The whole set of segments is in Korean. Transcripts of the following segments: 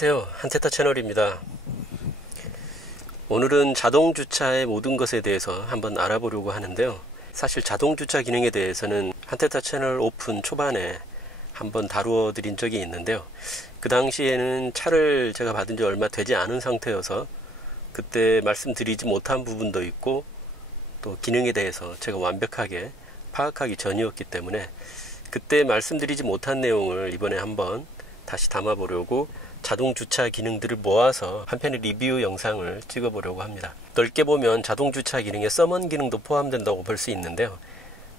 안녕하세요, 한테타 채널입니다. 오늘은 자동주차의 모든 것에 대해서 한번 알아보려고 하는데요. 사실 자동주차 기능에 대해서는 한테타 채널 오픈 초반에 한번 다루어 드린 적이 있는데요. 그 당시에는 차를 제가 받은 지 얼마 되지 않은 상태여서 그때 말씀드리지 못한 부분도 있고, 또 기능에 대해서 제가 완벽하게 파악하기 전이었기 때문에 그때 말씀드리지 못한 내용을 이번에 한번 다시 담아보려고 자동주차 기능들을 모아서 한 편의 리뷰 영상을 찍어보려고 합니다. 넓게 보면 자동주차 기능에 서먼 기능도 포함된다고 볼 수 있는데요.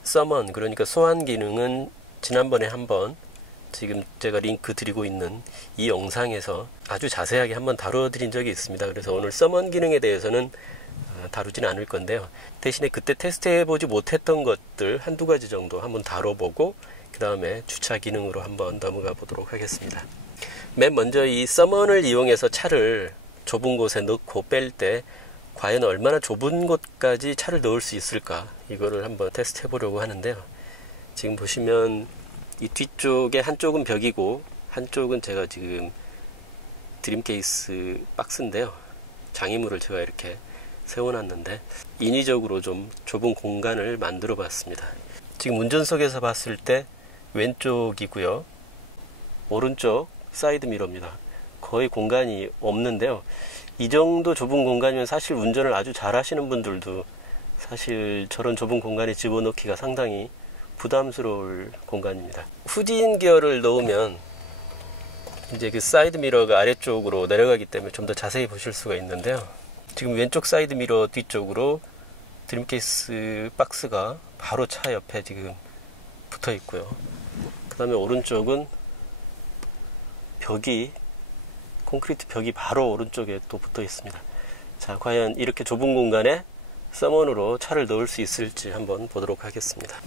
서먼, 그러니까 소환 기능은 지난번에 한번 지금 제가 링크 드리고 있는 이 영상에서 아주 자세하게 한번 다루어 드린 적이 있습니다. 그래서 오늘 서먼 기능에 대해서는 다루진 않을 건데요. 대신에 그때 테스트해보지 못했던 것들 한두 가지 정도 한번 다뤄보고 그 다음에 주차 기능으로 한번 넘어가 보도록 하겠습니다. 맨 먼저 이 서먼을 이용해서 차를 좁은 곳에 넣고 뺄 때 과연 얼마나 좁은 곳까지 차를 넣을 수 있을까, 이거를 한번 테스트 해보려고 하는데요. 지금 보시면 이 뒤쪽에 한쪽은 벽이고 한쪽은 제가 지금 드림케이스 박스인데요. 장애물을 제가 이렇게 세워놨는데 인위적으로 좀 좁은 공간을 만들어 봤습니다. 지금 운전석에서 봤을 때 왼쪽이고요, 오른쪽 사이드 미러입니다. 거의 공간이 없는데요. 이 정도 좁은 공간이면 사실 운전을 아주 잘 하시는 분들도 사실 저런 좁은 공간에 집어넣기가 상당히 부담스러울 공간입니다. 후진 기어를 넣으면 이제 그 사이드 미러가 아래쪽으로 내려가기 때문에 좀 더 자세히 보실 수가 있는데요. 지금 왼쪽 사이드 미러 뒤쪽으로 드림케이스 박스가 바로 차 옆에 지금 붙어 있고요. 그 다음에 오른쪽은 벽이, 콘크리트 벽이 바로 오른쪽에 또 붙어 있습니다. 자, 과연 이렇게 좁은 공간에 서먼으로 차를 넣을 수 있을지 한번 보도록 하겠습니다.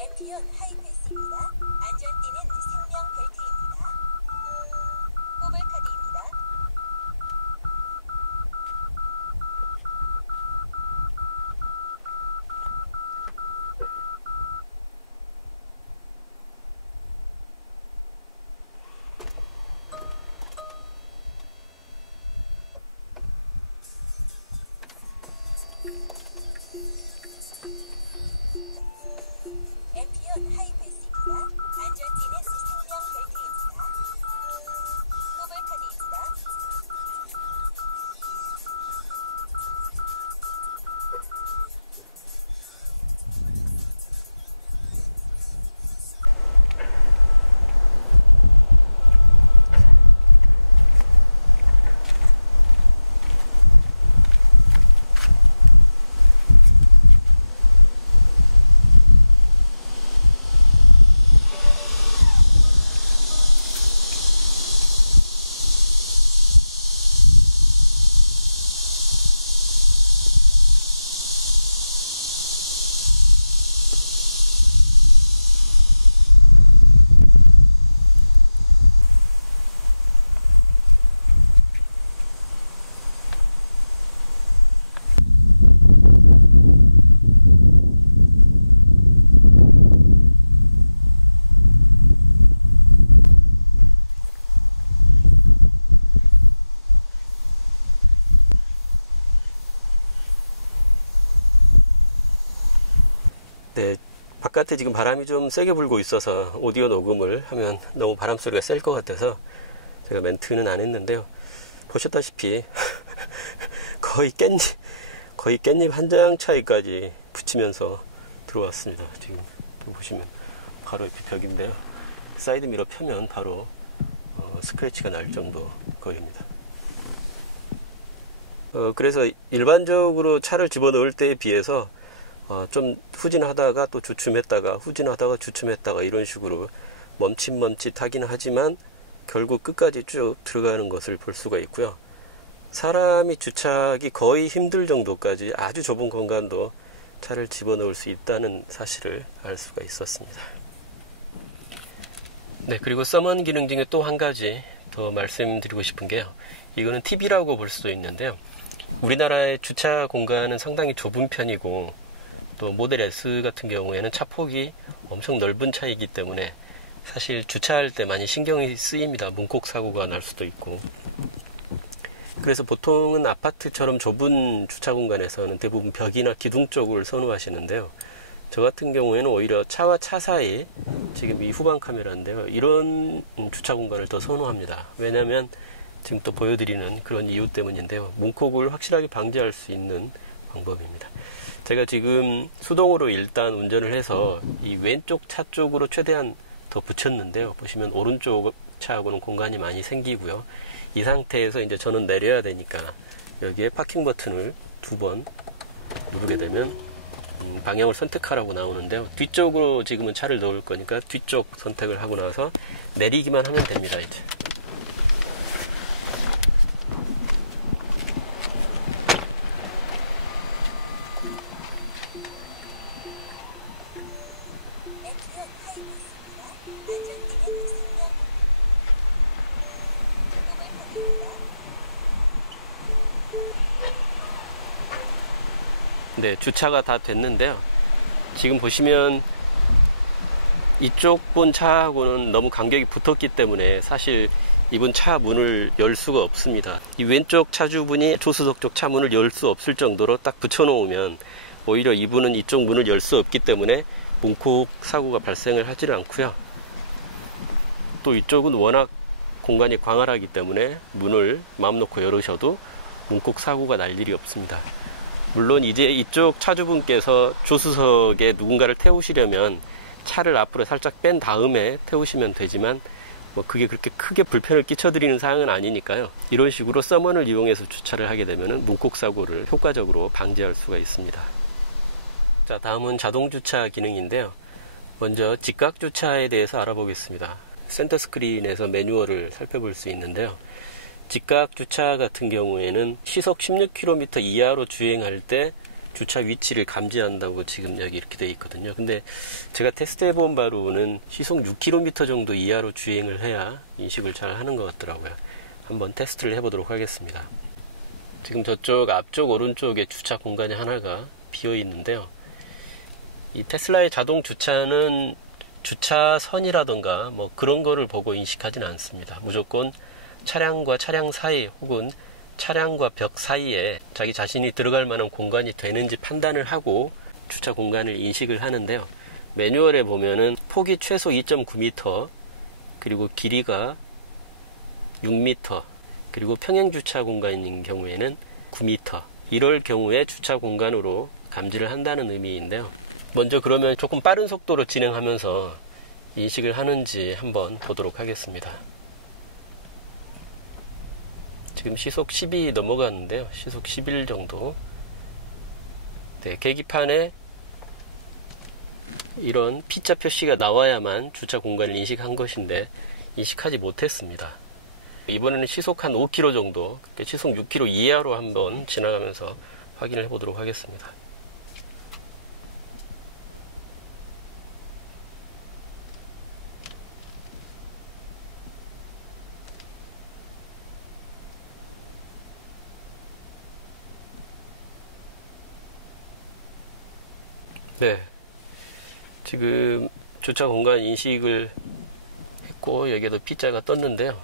앰피언 하이패스입니다. 안전띠는 생명 벨트입니다. 호불 카드입니다. 앰피언 하이패스입니다. 안전띠는 생명 벨트입니다. 호불 카드입니다. 네, 바깥에 지금 바람이 좀 세게 불고 있어서 오디오 녹음을 하면 너무 바람 소리가 셀 것 같아서 제가 멘트는 안 했는데요. 보셨다시피 거의 깻잎 한 장 차이까지 붙이면서 들어왔습니다. 지금 보시면 바로 옆이 벽인데요. 사이드 미러 펴면 바로 스크래치가 날 정도 거리입니다. 그래서 일반적으로 차를 집어넣을 때에 비해서 좀 후진하다가 또 주춤했다가 후진하다가 주춤했다가 이런 식으로 멈칫멈칫하긴 하지만 결국 끝까지 쭉 들어가는 것을 볼 수가 있고요. 사람이 주차하기 거의 힘들 정도까지 아주 좁은 공간도 차를 집어넣을 수 있다는 사실을 알 수가 있었습니다. 네, 그리고 서먼 기능 중에 또 한 가지 더 말씀드리고 싶은 게요. 이거는 팁이라고 볼 수도 있는데요. 우리나라의 주차 공간은 상당히 좁은 편이고 또 모델 S 같은 경우에는 차 폭이 엄청 넓은 차이기 때문에 사실 주차할 때 많이 신경이 쓰입니다. 문콕 사고가 날 수도 있고. 그래서 보통은 아파트처럼 좁은 주차 공간에서는 대부분 벽이나 기둥 쪽을 선호하시는데요. 저 같은 경우에는 오히려 차와 차 사이, 지금 이 후방 카메라인데요. 이런 주차 공간을 더 선호합니다. 왜냐하면 지금 또 보여드리는 그런 이유 때문인데요. 문콕을 확실하게 방지할 수 있는 방법입니다. 제가 지금 수동으로 일단 운전을 해서 이 왼쪽 차 쪽으로 최대한 더 붙였는데요. 보시면 오른쪽 차하고는 공간이 많이 생기고요. 이 상태에서 이제 저는 내려야 되니까 여기에 파킹 버튼을 2번 누르게 되면 방향을 선택하라고 나오는데요. 뒤쪽으로 지금은 차를 넣을 거니까 뒤쪽 선택을 하고 나서 내리기만 하면 됩니다. 이제. 네, 주차가 다 됐는데요. 지금 보시면 이쪽 분 차하고는 너무 간격이 붙었기 때문에 사실 이분 차 문을 열 수가 없습니다. 이 왼쪽 차주분이 조수석 쪽 차 문을 열 수 없을 정도로 딱 붙여놓으면 오히려 이분은 이쪽 문을 열 수 없기 때문에 문콕 사고가 발생을 하지는 않고요. 또 이쪽은 워낙 공간이 광활하기 때문에 문을 마음 놓고 열으셔도 문콕 사고가 날 일이 없습니다. 물론 이제 이쪽 차주분께서 조수석에 누군가를 태우시려면 차를 앞으로 살짝 뺀 다음에 태우시면 되지만 뭐 그게 그렇게 크게 불편을 끼쳐드리는 사항은 아니니까요. 이런 식으로 서먼을 이용해서 주차를 하게 되면 문콕 사고를 효과적으로 방지할 수가 있습니다. 자, 다음은 자동 주차 기능인데요. 먼저 직각 주차에 대해서 알아보겠습니다. 센터 스크린에서 매뉴얼을 살펴볼 수 있는데요. 직각 주차 같은 경우에는 시속 16km 이하로 주행할 때 주차 위치를 감지한다고 지금 여기 이렇게 되어 있거든요. 근데 제가 테스트해 본 바로는 시속 6km 정도 이하로 주행을 해야 인식을 잘 하는 것 같더라고요. 한번 테스트를 해보도록 하겠습니다. 지금 저쪽 앞쪽 오른쪽에 주차 공간이 하나가 비어 있는데요. 이 테슬라의 자동 주차는 주차선이라던가 뭐 그런 거를 보고 인식하지는 않습니다. 무조건 차량과 차량 사이 혹은 차량과 벽 사이에 자기 자신이 들어갈 만한 공간이 되는지 판단을 하고 주차 공간을 인식을 하는데요. 매뉴얼에 보면은 폭이 최소 2.9m 그리고 길이가 6m 그리고 평행 주차 공간인 경우에는 9m 이럴 경우에 주차 공간으로 감지를 한다는 의미인데요. 먼저 그러면 조금 빠른 속도로 진행하면서 인식을 하는지 한번 보도록 하겠습니다. 지금 시속 10이 넘어갔는데요. 시속 11 정도. 네, 계기판에 이런 P자 표시가 나와야만 주차 공간을 인식한 것인데 인식하지 못했습니다. 이번에는 시속 한 5km 정도, 시속 6km 이하로 한번 지나가면서 확인을 해보도록 하겠습니다. 네, 지금 주차 공간 인식을 했고 여기에도 P자가 떴는데요.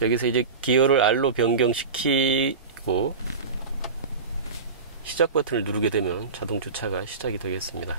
여기서 이제 기어를 R로 변경시키고 시작 버튼을 누르게 되면 자동 주차가 시작이 되겠습니다.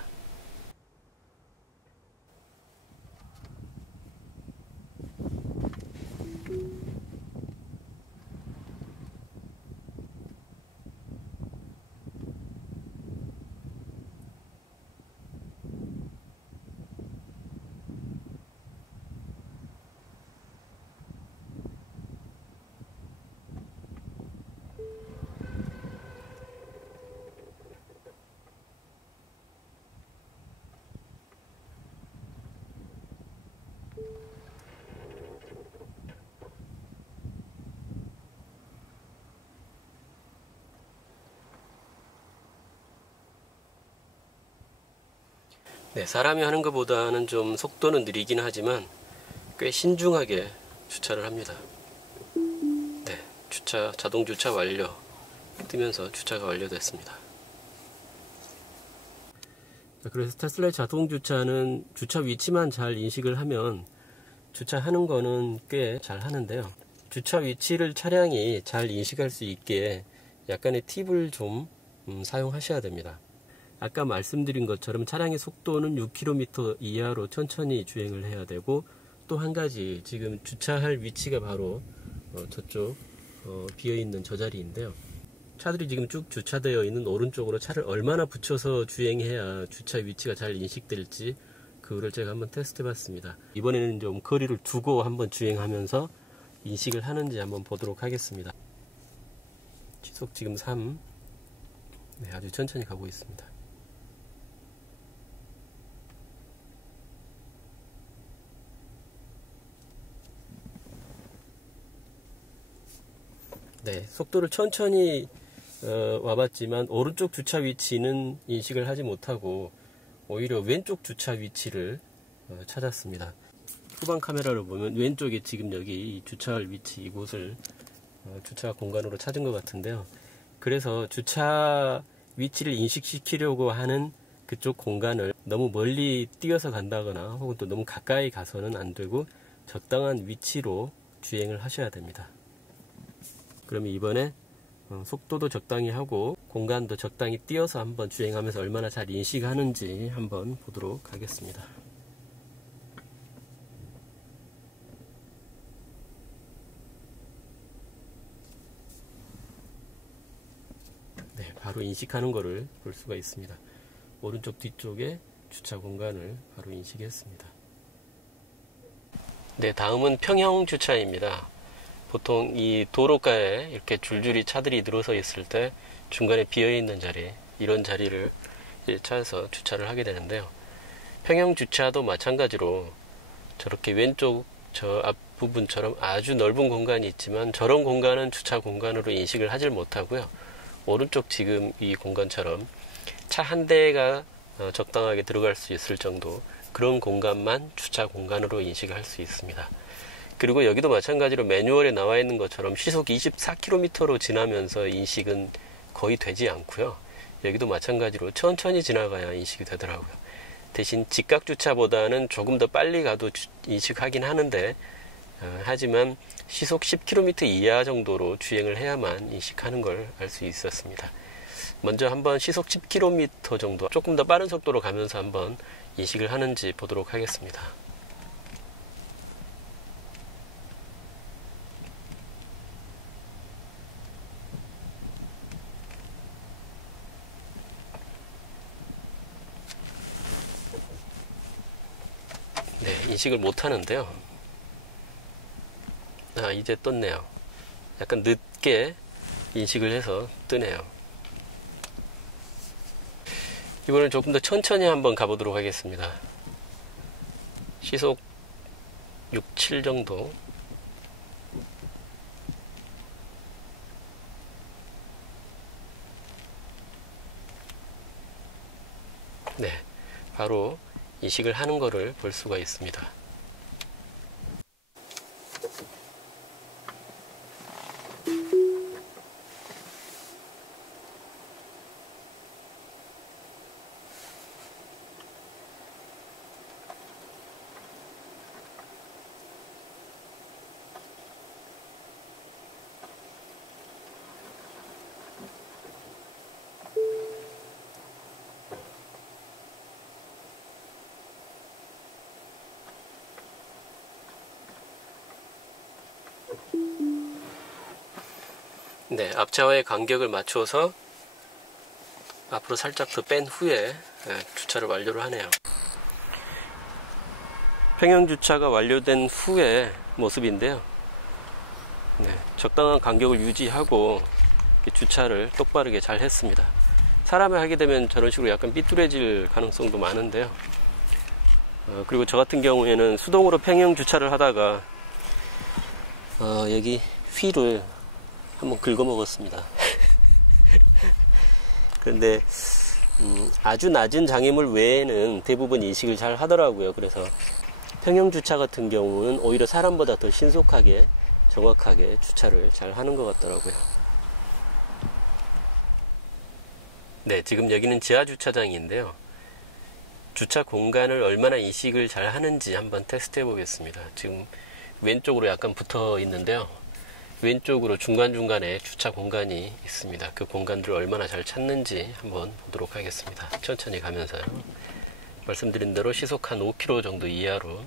네, 사람이 하는 것보다는 좀 속도는 느리긴 하지만 꽤 신중하게 주차를 합니다. 네, 자동 주차 완료 뜨면서 주차가 완료됐습니다. 그래서 테슬라의 자동 주차는 주차 위치만 잘 인식을 하면 주차하는 거는 꽤 잘 하는데요. 주차 위치를 차량이 잘 인식할 수 있게 약간의 팁을 좀 사용하셔야 됩니다. 아까 말씀드린 것처럼 차량의 속도는 6km 이하로 천천히 주행을 해야 되고, 또 한 가지 지금 주차할 위치가 바로 저쪽 비어있는 저 자리인데요. 차들이 지금 쭉 주차되어 있는 오른쪽으로 차를 얼마나 붙여서 주행해야 주차 위치가 잘 인식될지 그거를 제가 한번 테스트 해 봤습니다. 이번에는 좀 거리를 두고 한번 주행하면서 인식을 하는지 한번 보도록 하겠습니다. 시속 지금 3. 네, 아주 천천히 가고 있습니다. 네, 속도를 천천히 와봤지만 오른쪽 주차 위치는 인식을 하지 못하고 오히려 왼쪽 주차 위치를 찾았습니다. 후방 카메라를 보면 왼쪽에 지금 여기 이 주차할 위치 이곳을 주차 공간으로 찾은 것 같은데요. 그래서 주차 위치를 인식시키려고 하는 그쪽 공간을 너무 멀리 뛰어서 간다거나 혹은 또 너무 가까이 가서는 안 되고 적당한 위치로 주행을 하셔야 됩니다. 그러면 이번에 속도도 적당히 하고 공간도 적당히 띄어서 한번 주행하면서 얼마나 잘 인식하는지 한번 보도록 하겠습니다. 네, 바로 인식하는 것을 볼 수가 있습니다. 오른쪽 뒤쪽에 주차 공간을 바로 인식했습니다. 네, 다음은 평형 주차입니다. 보통 이 도로가에 이렇게 줄줄이 차들이 늘어서 있을 때 중간에 비어있는 자리, 이런 자리를 찾아서 주차를 하게 되는데요. 평형 주차도 마찬가지로 저렇게 왼쪽 저 앞부분처럼 아주 넓은 공간이 있지만 저런 공간은 주차 공간으로 인식을 하질 못하고요. 오른쪽 지금 이 공간처럼 차 한 대가 적당하게 들어갈 수 있을 정도, 그런 공간만 주차 공간으로 인식을 할 수 있습니다. 그리고 여기도 마찬가지로 매뉴얼에 나와 있는 것처럼 시속 24km로 지나면서 인식은 거의 되지 않고요. 여기도 마찬가지로 천천히 지나가야 인식이 되더라고요. 대신 직각 주차보다는 조금 더 빨리 가도 인식하긴 하는데, 하지만 시속 10km 이하 정도로 주행을 해야만 인식하는 걸 알 수 있었습니다. 먼저 한번 시속 10km 정도 조금 더 빠른 속도로 가면서 한번 인식을 하는지 보도록 하겠습니다. 네, 인식을 못 하는데요. 이제 떴네요. 약간 늦게 인식을 해서 뜨네요. 이번엔 조금 더 천천히 한번 가보도록 하겠습니다. 시속 6, 7 정도. 네, 바로 인식을 하는 것을 볼 수가 있습니다. 네, 앞차와의 간격을 맞춰서 앞으로 살짝 더 뺀 후에 주차를 완료를 하네요. 평형 주차가 완료된 후의 모습인데요. 네, 적당한 간격을 유지하고 주차를 똑바르게 잘 했습니다. 사람이 하게 되면 저런 식으로 약간 삐뚤어질 가능성도 많은데요. 그리고 저 같은 경우에는 수동으로 평형 주차를 하다가 여기 휠을 한번 긁어 먹었습니다. 그런데 아주 낮은 장애물 외에는 대부분 인식을 잘 하더라고요. 그래서 평형 주차 같은 경우는 오히려 사람보다 더 신속하게 정확하게 주차를 잘 하는 것 같더라고요. 네, 지금 여기는 지하 주차장인데요. 주차 공간을 얼마나 인식을 잘 하는지 한번 테스트 해 보겠습니다. 지금 왼쪽으로 약간 붙어 있는데요. 왼쪽으로 중간중간에 주차 공간이 있습니다. 그 공간들을 얼마나 잘 찾는지 한번 보도록 하겠습니다. 천천히 가면서요. 말씀드린 대로 시속 한 5km 정도 이하로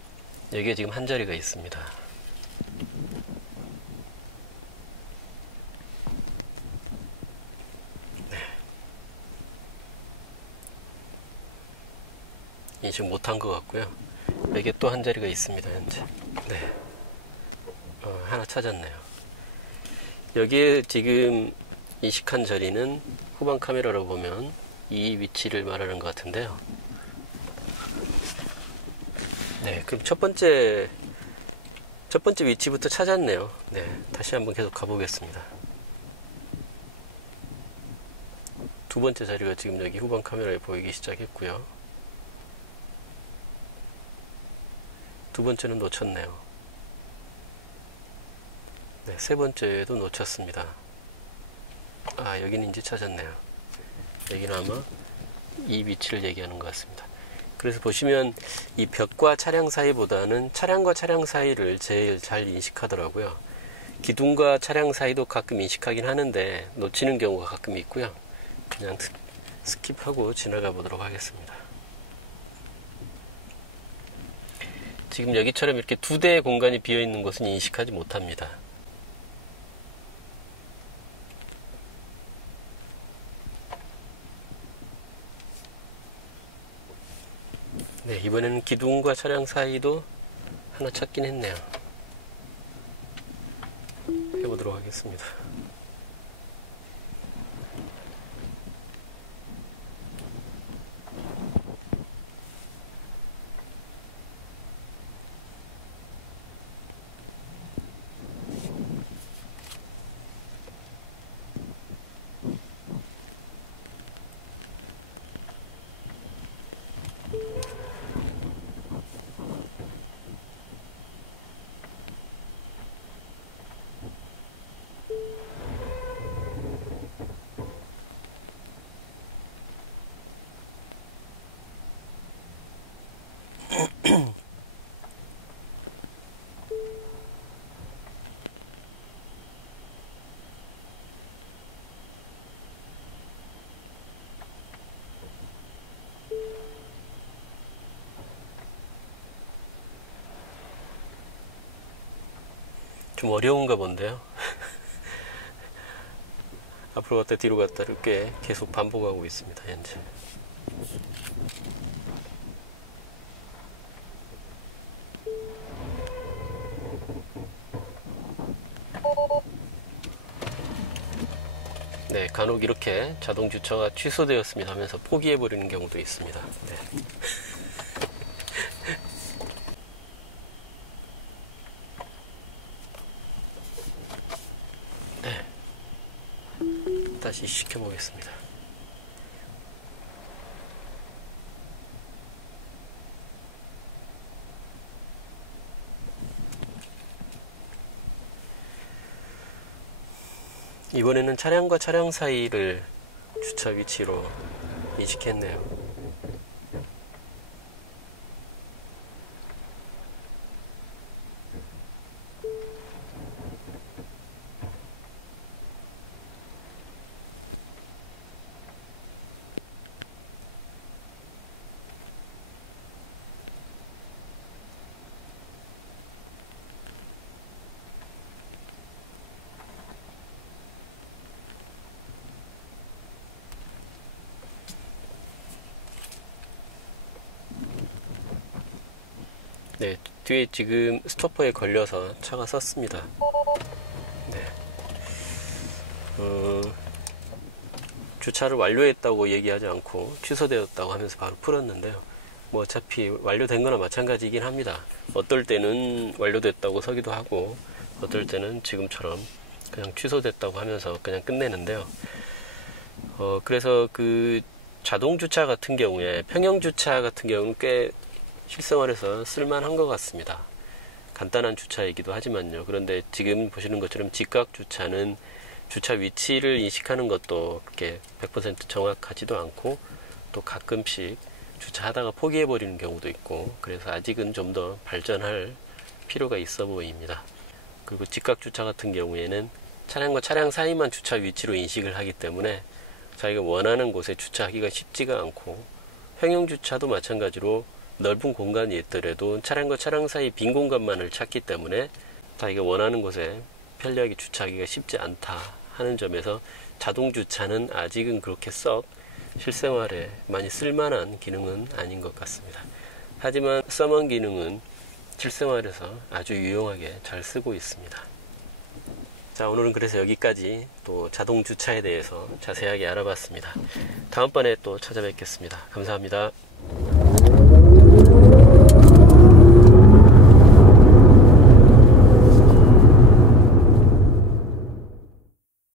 여기에 지금 한 자리가 있습니다. 네. 인식 못한 것 같고요. 여기에 또 한 자리가 있습니다. 현재. 네. 하나 찾았네요. 여기에 지금 인식한 자리는 후방 카메라로 보면 이 위치를 말하는 것 같은데요. 네, 그럼 첫 번째 위치부터 찾았네요. 네, 다시 한번 계속 가보겠습니다. 두 번째 자리가 지금 여기 후방 카메라에 보이기 시작했고요. 두 번째는 놓쳤네요. 네, 세 번째도 놓쳤습니다. 아, 여기는 이제 찾았네요. 여기는 아마 이 위치를 얘기하는 것 같습니다. 그래서 보시면 이 벽과 차량 사이보다는 차량과 차량 사이를 제일 잘 인식하더라고요. 기둥과 차량 사이도 가끔 인식하긴 하는데 놓치는 경우가 가끔 있고요. 그냥 스킵하고 지나가 보도록 하겠습니다. 지금 여기처럼 이렇게 두 대의 공간이 비어 있는 곳은 인식하지 못합니다. 네, 이번에는 기둥과 차량 사이도 하나 찾긴 했네요. 해보도록 하겠습니다. 좀 어려운가 본데요. 앞으로 갔다 뒤로 갔다를 꽤 계속 반복하고 있습니다. 현재. 네, 간혹 이렇게 자동 주차가 취소되었습니다 하면서 포기해버리는 경우도 있습니다. 네. 네. 다시 시켜보겠습니다. 이번에는 차량과 차량 사이를 주차 위치로 인식했네요. 네, 뒤에 지금 스토퍼에 걸려서 차가 섰습니다. 네. 주차를 완료했다고 얘기하지 않고 취소되었다고 하면서 바로 풀었는데요. 뭐 어차피 완료된 거나 마찬가지이긴 합니다. 어떨 때는 완료됐다고 서기도 하고 어떨 때는 지금처럼 그냥 취소됐다고 하면서 그냥 끝내는데요. 그래서 그 자동 주차 같은 경우에 평형 주차 같은 경우는 꽤 실생활에서 쓸만한 것 같습니다. 간단한 주차이기도 하지만요. 그런데 지금 보시는 것처럼 직각 주차는 주차 위치를 인식하는 것도 그렇게 100% 정확하지도 않고 또 가끔씩 주차하다가 포기해버리는 경우도 있고, 그래서 아직은 좀 더 발전할 필요가 있어 보입니다. 그리고 직각 주차 같은 경우에는 차량과 차량 사이만 주차 위치로 인식을 하기 때문에 자기가 원하는 곳에 주차하기가 쉽지가 않고, 평형 주차도 마찬가지로 넓은 공간이 있더라도 차량과 차량 사이 빈 공간만을 찾기 때문에 자기가 원하는 곳에 편리하게 주차하기가 쉽지 않다 하는 점에서 자동 주차는 아직은 그렇게 썩 실생활에 많이 쓸만한 기능은 아닌 것 같습니다. 하지만 서먼 기능은 실생활에서 아주 유용하게 잘 쓰고 있습니다. 자, 오늘은 그래서 여기까지 또 자동 주차에 대해서 자세하게 알아봤습니다. 다음번에 또 찾아뵙겠습니다. 감사합니다.